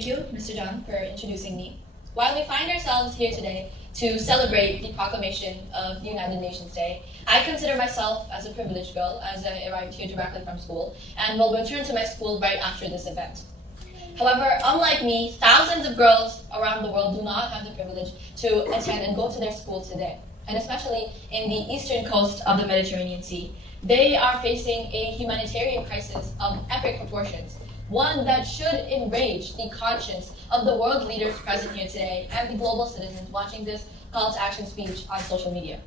Thank you, Mr. John, for introducing me. While we find ourselves here today to celebrate the proclamation of the United Nations Day, I consider myself as a privileged girl, as I arrived here directly from school, and will return to my school right after this event. However, unlike me, thousands of girls around the world do not have the privilege to attend and go to their school today, and especially in the eastern coast of the Mediterranean Sea. They are facing a humanitarian crisis of epic proportions, one that should enrage the conscience of the world leaders present here today and the global citizens watching this call to action speech on social media.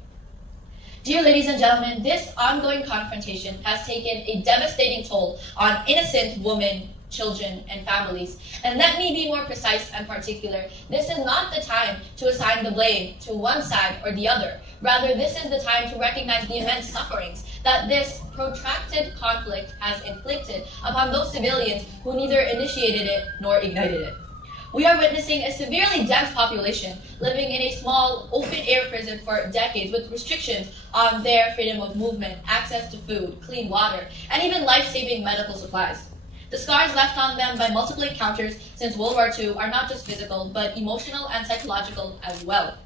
Dear ladies and gentlemen, this ongoing confrontation has taken a devastating toll on innocent women, children, and families. And let me be more precise and particular. This is not the time to assign the blame to one side or the other. Rather, this is the time to recognize the immense sufferings that this protracted conflict has inflicted upon those civilians who neither initiated it nor ignited it. We are witnessing a severely dense population living in a small, open-air prison for decades with restrictions on their freedom of movement, access to food, clean water, and even life-saving medical supplies. The scars left on them by multiple encounters since World War II are not just physical, but emotional and psychological as well.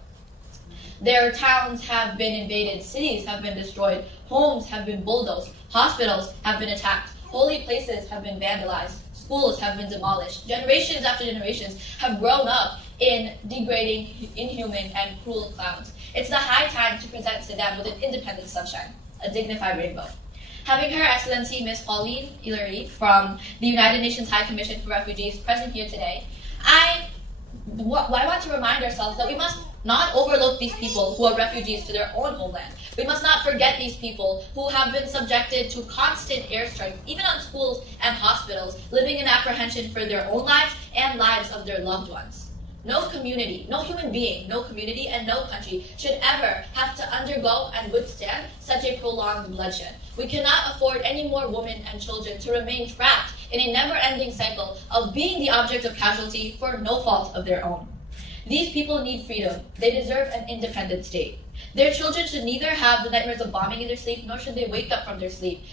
Their towns have been invaded, cities have been destroyed, homes have been bulldozed, hospitals have been attacked, holy places have been vandalized, schools have been demolished. Generations after generations have grown up in degrading, inhuman, and cruel clowns. It's the high time to present Sudan with an independent sunshine, a dignified rainbow. Having Her Excellency Ms. Pauline Hillary from the United Nations High Commission for Refugees present here today, I want to remind ourselves that we must not overlook these people who are refugees to their own homeland. We must not forget these people who have been subjected to constant airstrikes, even on schools and hospitals, living in apprehension for their own lives and lives of their loved ones. No community, no human being, no community, and no country should ever have to undergo and withstand such a prolonged bloodshed. We cannot afford any more women and children to remain trapped in a never-ending cycle of being the object of casualty for no fault of their own. These people need freedom. They deserve an independent state. Their children should neither have the nightmares of bombing in their sleep, nor should they wake up from their sleep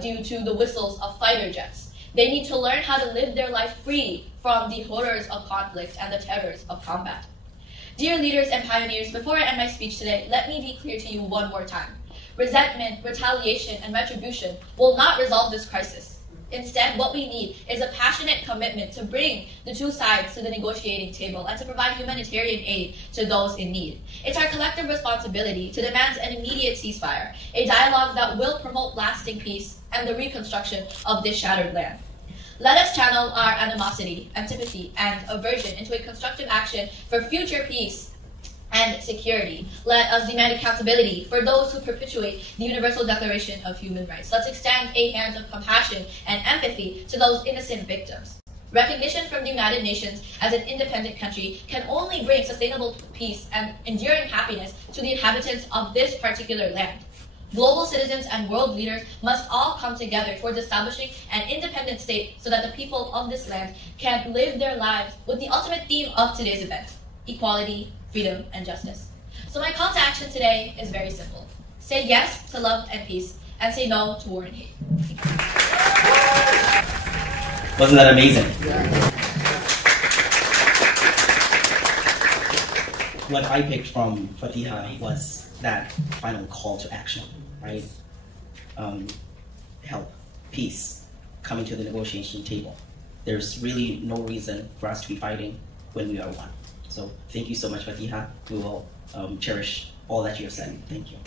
due to the whistles of fighter jets. They need to learn how to live their life free from the horrors of conflict and the terrors of combat. Dear leaders and pioneers, before I end my speech today, let me be clear to you one more time. Resentment, retaliation, and retribution will not resolve this crisis. Instead, what we need is a passionate commitment to bring the two sides to the negotiating table and to provide humanitarian aid to those in need. It's our collective responsibility to demand an immediate ceasefire, a dialogue that will promote lasting peace and the reconstruction of this shattered land. Let us channel our animosity, antipathy, and aversion into a constructive action for future peace and security. Let us demand accountability for those who perpetuate the Universal Declaration of Human Rights. Let's extend a hand of compassion and empathy to those innocent victims. Recognition from the United Nations as an independent country can only bring sustainable peace and enduring happiness to the inhabitants of this particular land. Global citizens and world leaders must all come together towards establishing an independent state so that the people of this land can live their lives with the ultimate theme of today's event: equality, freedom, and justice. So my call to action today is very simple. Say yes to love and peace, and say no to war and hate. Wasn't that amazing? What I picked from Fatiha was that final call to action, right? Help, peace, coming to the negotiation table. There's really no reason for us to be fighting when we are one. So thank you so much, Fatiha. We will cherish all that you have said. Thank you.